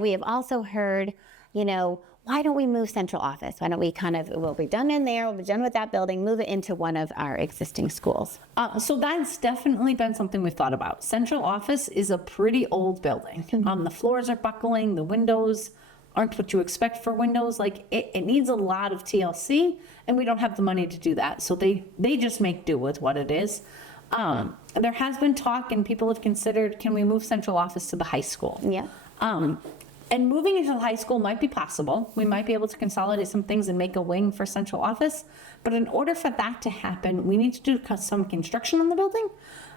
We have also heard, why don't we move central office? Why don't we we'll be done in there, we'll be done with that building, move it into one of our existing schools? So that's definitely been something we've thought about. Central office is a pretty old building. The floors are buckling, the windows aren't what you expect for windows. Like it needs a lot of TLC, and we don't have the money to do that. So they just make do with what it is. There has been talk, and people have considered, can we move central office to the high school? Yeah. And moving into the high school might be possible. We might be able to consolidate some things and make a wing for central office. But in order for that to happen, we need to do some construction on the building,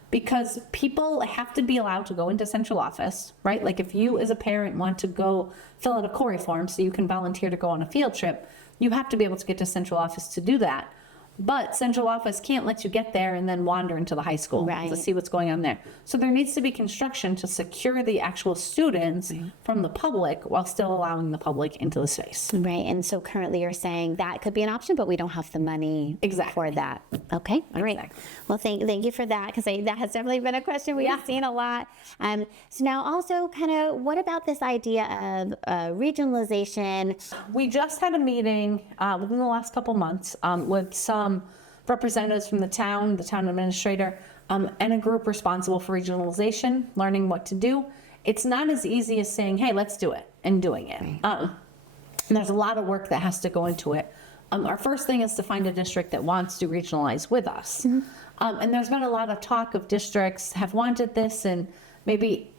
because people have to be allowed to go into central office, right? Like if you as a parent want to go fill out a Corey form so you can volunteer to go on a field trip, you have to be able to get to central office to do that. But central office can't let you get there and then wander into the high school to see what's going on there. So there needs to be construction to secure the actual students from the public while still allowing the public into the space. Right, and so currently you're saying that could be an option, but we don't have the money for that. Okay, all right. Exactly. Well, thank you for that, because that has definitely been a question we've seen a lot. So now also what about this idea of regionalization? We just had a meeting within the last couple months with some representatives from the town administrator, and a group responsible for regionalization, learning what to do. It's not as easy as saying, hey, let's do it, and doing it. And there's a lot of work that has to go into it. Our first thing is to find a district that wants to regionalize with us. And there's been a lot of talk of districts have wanted this, and maybe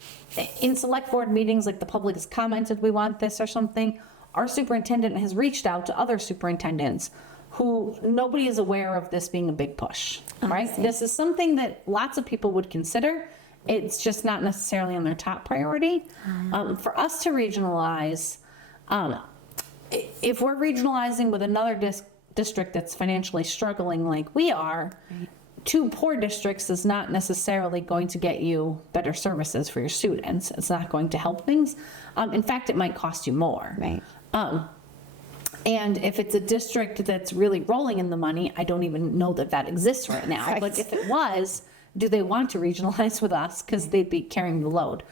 in select board meetings, like the public has commented, we want this or something. Our superintendent has reached out to other superintendents who nobody is aware of this being a big push, right? This is something that lots of people would consider. It's just not necessarily on their top priority. For us to regionalize, if we're regionalizing with another district that's financially struggling like we are, two poor districts is not necessarily going to get you better services for your students. It's not going to help things. In fact, it might cost you more. Right. And if it's a district that's really rolling in the money, I don't even know that exists right now. Right. But if it was, do they want to regionalize with us? Because they'd be carrying the load.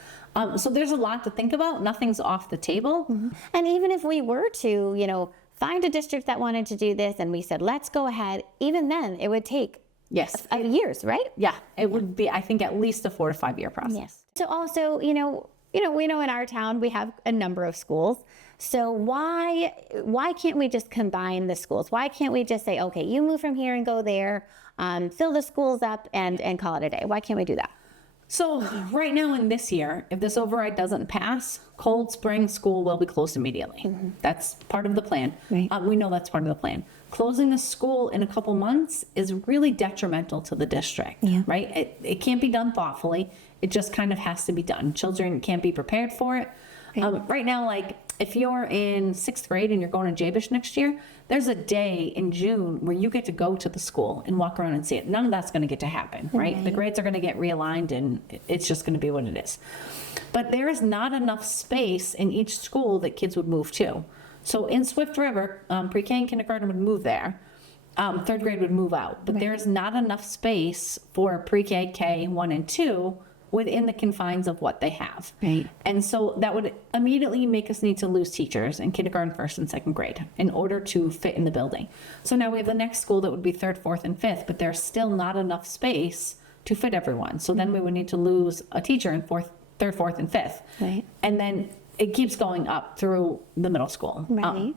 So there's a lot to think about. Nothing's off the table. And even if we were to, find a district that wanted to do this, and we said, let's go ahead, even then it would take years, right? Yeah, it would be, I think, at least a 4 to 5 year process. Yes. So also, we know in our town we have a number of schools. So why can't we just combine the schools? Why can't we just say, okay, you move from here and go there, fill the schools up and call it a day? Why can't we do that? So right now in this year, if this override doesn't pass, Cold Spring School will be closed immediately. That's part of the plan. Right. We know that's part of the plan. Closing the school in a couple months is really detrimental to the district, right? It can't be done thoughtfully. It just kind of has to be done. Children can't be prepared for it. Right now, like if you're in 6th grade and you're going to JBish next year, there's a day in June where you get to go to the school and walk around and see it. None of that's going to get to happen, right? The grades are going to get realigned, and it's just going to be what it is. But there is not enough space in each school that kids would move to. So in Swift River, pre-K and kindergarten would move there. 3rd grade would move out. But there's not enough space for pre-K, K 1 and 2 within the confines of what they have. Right. And so that would immediately make us need to lose teachers in kindergarten, 1st and 2nd grade in order to fit in the building. So now we have the next school that would be 3rd, 4th, and 5th, but there's still not enough space to fit everyone. So then we would need to lose a teacher in 3rd, 4th, and 5th. Right. And then it keeps going up through the middle school. Right.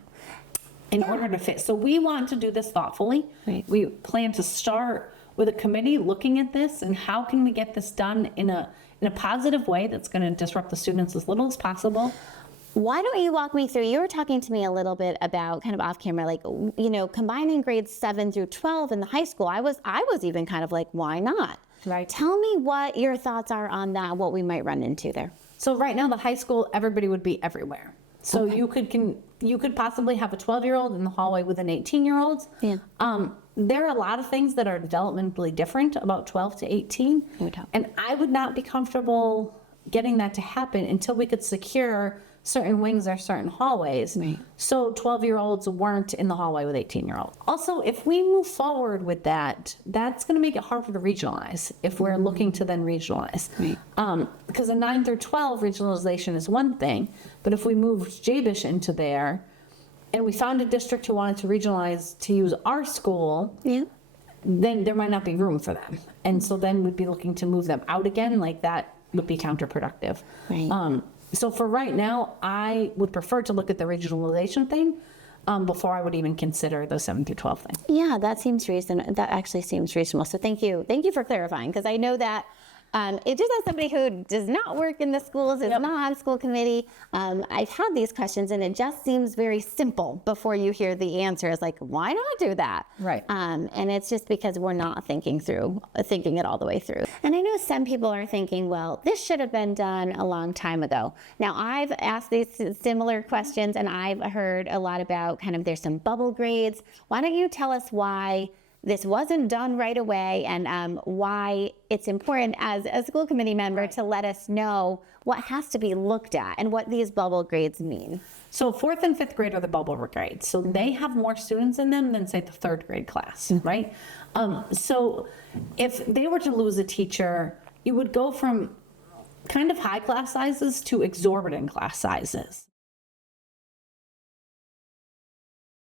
In order to fit. So we want to do this thoughtfully. Right. We plan to start with a committee looking at this and how can we get this done in a positive way that's going to disrupt the students as little as possible. Why don't you walk me through, you were talking to me a little bit about kind of off camera, like, combining grades 7 through 12 in the high school. I was even kind of like, why not? Right. Tell me what your thoughts are on that, what we might run into there. So right now, the high school, everybody would be everywhere. So you could possibly have a 12-year-old in the hallway with an 18-year-old. Yeah. There are a lot of things that are developmentally different about 12 to 18. And I would not be comfortable getting that to happen until we could secure certain wings or certain hallways. Right. So 12-year-olds weren't in the hallway with 18-year-olds. Also, if we move forward with that, that's going to make it harder to regionalize if we're looking to then regionalize. Right. Because a 9 through 12 regionalization is one thing, but if we moved JBISH into there and we found a district who wanted to regionalize to use our school, Yeah. then there might not be room for them. And so then we'd be looking to move them out again, like that would be counterproductive. Right. So for right now, I would prefer to look at the regionalization thing before I would even consider the 7 through 12 thing. Yeah, that seems reasonable. That actually seems reasonable. So thank you. Thank you for clarifying, because I know that it just as somebody who does not work in the schools, is not on school committee, I've had these questions and it just seems very simple before you hear the answer. It's like, why not do that? Right. And it's just because we're not thinking it all the way through. And I know some people are thinking, well, this should have been done a long time ago. Now, I've asked these similar questions and I've heard a lot about kind of there's some bubble grades. Why don't you tell us why this wasn't done right away and why it's important as a school committee member to let us know what has to be looked at and what these bubble grades mean. So 4th and 5th grade are the bubble grades. So they have more students in them than, say, the 3rd grade class, right? So if they were to lose a teacher, you would go from kind of high class sizes to exorbitant class sizes.